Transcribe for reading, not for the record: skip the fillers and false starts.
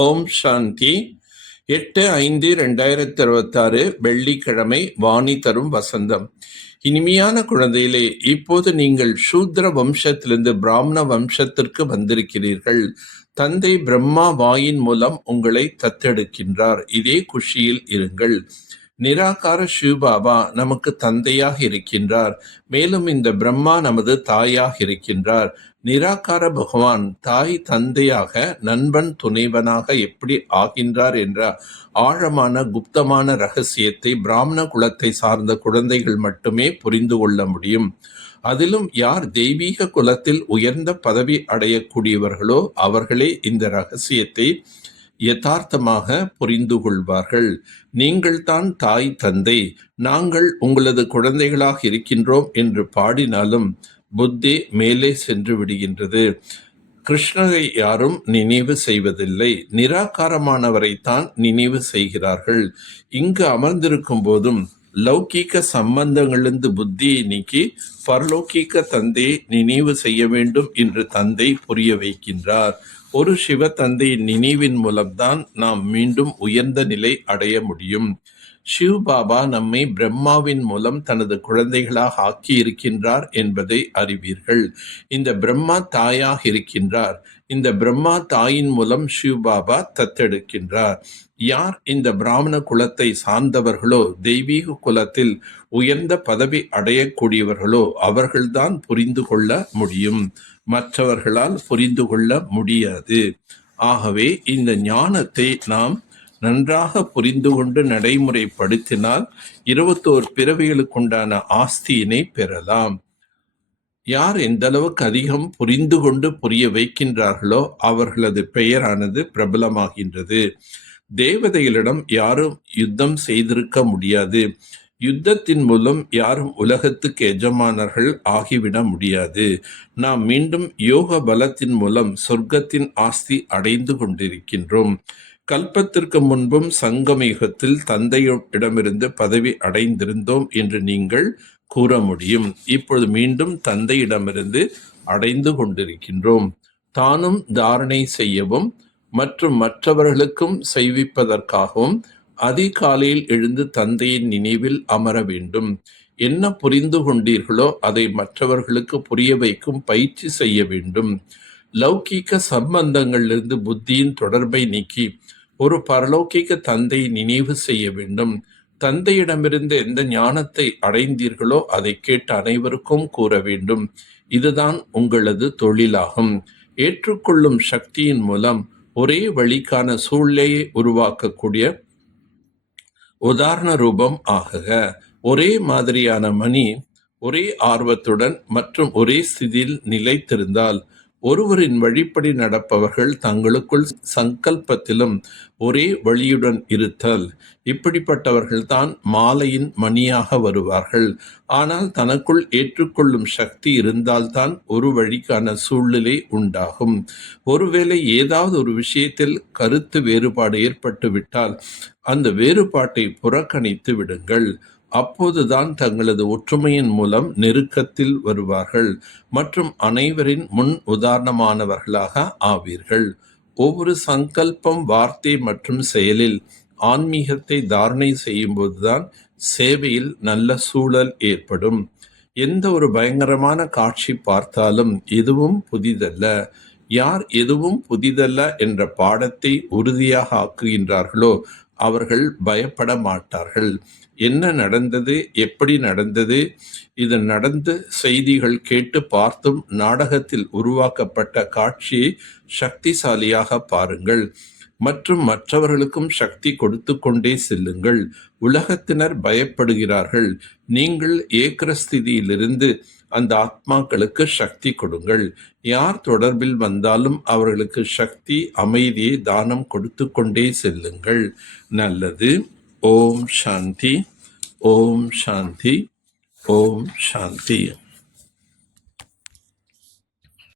ஓம் சாந்தி. 8/5/2026 வெள்ளிக்கிழமை. வாணி தரும் வசந்தம். இனிமையான குழந்தைகளே, இப்போது நீங்கள் சூத்ர வம்சத்திலிருந்து பிராமண வம்சத்திற்கு வந்திருக்கிறீர்கள். தந்தை பிரம்மா வாயின் மூலம் உங்களை தத்தெடுக்கின்றார். இதே குஷியில் இருங்கள். நிராகார சிவபாபா நமக்கு தந்தையாக இருக்கின்றார். மேலும் இந்த பிரம்மா நமது தாயாக இருக்கின்றார். நிராகார பகவான் தாய் தந்தையாக, நண்பன் துணைவனாக எப்படி ஆகின்றார் என்ற ஆழமான குப்தமான ரகசியத்தை பிராமண குலத்தை சார்ந்த குழந்தைகள் மட்டுமே புரிந்து கொள்ள முடியும். அதிலும் யார் தெய்வீக குலத்தில் உயர்ந்த பதவி அடையக்கூடியவர்களோ அவர்களே இந்த ரகசியத்தை யதார்த்தமாக புரிந்து கொள்வார்கள். நீங்கள் தான் தாய் தந்தை, நாங்கள் உங்களது குழந்தைகளாக இருக்கின்றோம் என்று பாடினாலும் புத்தி மேலே சென்று விடுகின்றது. கிருஷ்ணரை யாரும் நினைவு செய்வதில்லை. நிராகாரமானவரைத்தான் நினைவு செய்கிறார்கள். இங்கு அமர்ந்திருக்கும் போதும் லௌகீக சம்பந்தங்களிலிருந்து புத்தியை நீக்கி பரலோகீக தந்தையை நினைவு செய்ய வேண்டும் என்று தந்தை புரிய வைக்கின்றார். ஒரு சிவ தந்தையின் நினைவின் மூலம்தான் நாம் மீண்டும் உயர்ந்த நிலை அடைய முடியும். சிவ் பாபா நம்மை பிரம்மாவின் மூலம் தனது குழந்தைகளாக ஆக்கி இருக்கின்றார் என்பதை அறிவீர்கள். இந்த பிரம்மா தாயாக இருக்கின்றார். இந்த பிரம்மா தாயின் மூலம் சிவ் பாபா தத்தெடுக்கின்றார். யார் இந்த பிராமண குலத்தை சார்ந்தவர்களோ, தெய்வீக குலத்தில் உயர்ந்த பதவி அடையக்கூடியவர்களோ அவர்கள்தான் புரிந்து கொள்ள முடியும். மற்றவர்களால் புரிந்து கொள்ள முடியாது. ஆகவே இந்த ஞானத்தை நாம் நன்றாக புரிந்து கொண்டு நடைமுறைப்படுத்தினால் 21 பிறவிகளுக்குண்டான ஆஸ்தியினை பெறலாம். யார் எந்த அளவுக்கு அதிகம் புரிந்து கொண்டு புரிய வைக்கின்றார்களோ அவர்களது பெயரானது பிரபலமாகின்றது. தேவதைகளிடம் யாரும் யுத்தம் செய்திருக்க முடியாது. யுத்தத்தின் மூலம் யாரும் உலகத்துக்கு எஜமானர்கள் ஆகிவிட முடியாது. நாம் மீண்டும் யோக பலத்தின் மூலம் சொர்க்கத்தின் ஆஸ்தி அடைந்து கொண்டிருக்கின்றோம். கல்பத்திற்கு முன்பும் சங்கம யுகத்தில் தந்தையிடமிருந்து பதவி அடைந்திருந்தோம் என்று நீங்கள் கூற முடியும். இப்பொழுது மீண்டும் தந்தையிடமிருந்து அடைந்து கொண்டிருக்கின்றோம். தானும் தாரணை செய்யவும் மற்றும் மற்றவர்களுக்கும் செய்விப்பதற்காகவும் அதிகாலையில் எழுந்து தந்தையின் நினைவில் அமர வேண்டும். என்ன புரிந்து கொண்டீர்களோ அதை மற்றவர்களுக்கு புரிய வைக்கும் பயிற்சி செய்ய வேண்டும். லௌகீக சம்பந்தங்களிலிருந்து புத்தியின் தொடர்பை நீக்கி ஒரு பரலௌகிக தந்தையை நினைவு செய்ய வேண்டும். தந்தையிடமிருந்து எந்த ஞானத்தை அடைந்தீர்களோ அதை கேட்டு அனைவருக்கும் கூற வேண்டும். இதுதான் உங்களது தொழிலாகும். ஏற்றுக்கொள்ளும் சக்தியின் மூலம் ஒரே வழிக்கான சூழ்நிலையை உருவாக்கக்கூடிய உதாரண ரூபம் ஆகுக. ஒரே மாதிரியான மணி ஒரே ஆர்வத்துடன் மற்றும் ஒரே ஸ்திதியில் நிலைத்திருந்தால் ஒருவரின் வழிப்படி நடப்பவர்கள் தங்களுக்குள் சங்கல்பத்திலும் ஒரே வழியுடன் இருத்தல். இப்படிப்பட்டவர்கள்தான் மாலையின் மணியாக வருவார்கள். ஆனால் தனக்குள் ஏற்றுக்கொள்ளும் சக்தி இருந்தால்தான் ஒரு வழிக்கான சூழ்நிலை உண்டாகும். ஒருவேளை ஏதாவது ஒரு விஷயத்தில் கருத்து வேறுபாடு ஏற்பட்டு விட்டால் அந்த வேறுபாட்டை புறக்கணித்து விடுங்கள். அப்போதுதான் தங்களது ஒற்றுமையின் மூலம் நெருக்கத்தில் வருவார்கள் மற்றும் அனைவரின் முன் உதாரணமானவர்களாக ஆவீர்கள். ஒவ்வொரு சங்கல்பம், வார்த்தை மற்றும் செயலில் ஆன்மீகத்தை தாரணை செய்யும் போதுதான் சேவையில் நல்ல சூழல் ஏற்படும். எந்த ஒரு பயங்கரமான காட்சி பார்த்தாலும் எதுவும் புதிதல்ல. யார் எதுவும் புதிதல்ல என்ற பாடத்தை உறுதியாக ஆக்குகின்றார்களோ அவர்கள் பயப்பட மாட்டார்கள். என்ன நடந்தது, எப்படி நடந்தது, இது நடந்த செய்திகள் கேட்டு பார்த்தும் நாடகத்தில் உருவாக்கப்பட்ட காட்சியை சக்திசாலியாக பாருங்கள் மற்றும் மற்றவர்களுக்கும் சக்தி கொடுத்து கொண்டே செல்லுங்கள். உலகத்தினர் பயப்படுகிறார்கள். நீங்கள் ஏக்கரஸ்திதியிலிருந்து அந்த ஆத்மாக்களுக்கு சக்தி கொடுங்கள். யார் தொடர்பில் வந்தாலும் அவர்களுக்கு சக்தி, அமைதியை தானம் கொடுத்து கொண்டே செல்லுங்கள். நல்லது. ஓம் சாந்தி. ஓம் சாந்தி. ஓம் சாந்தி.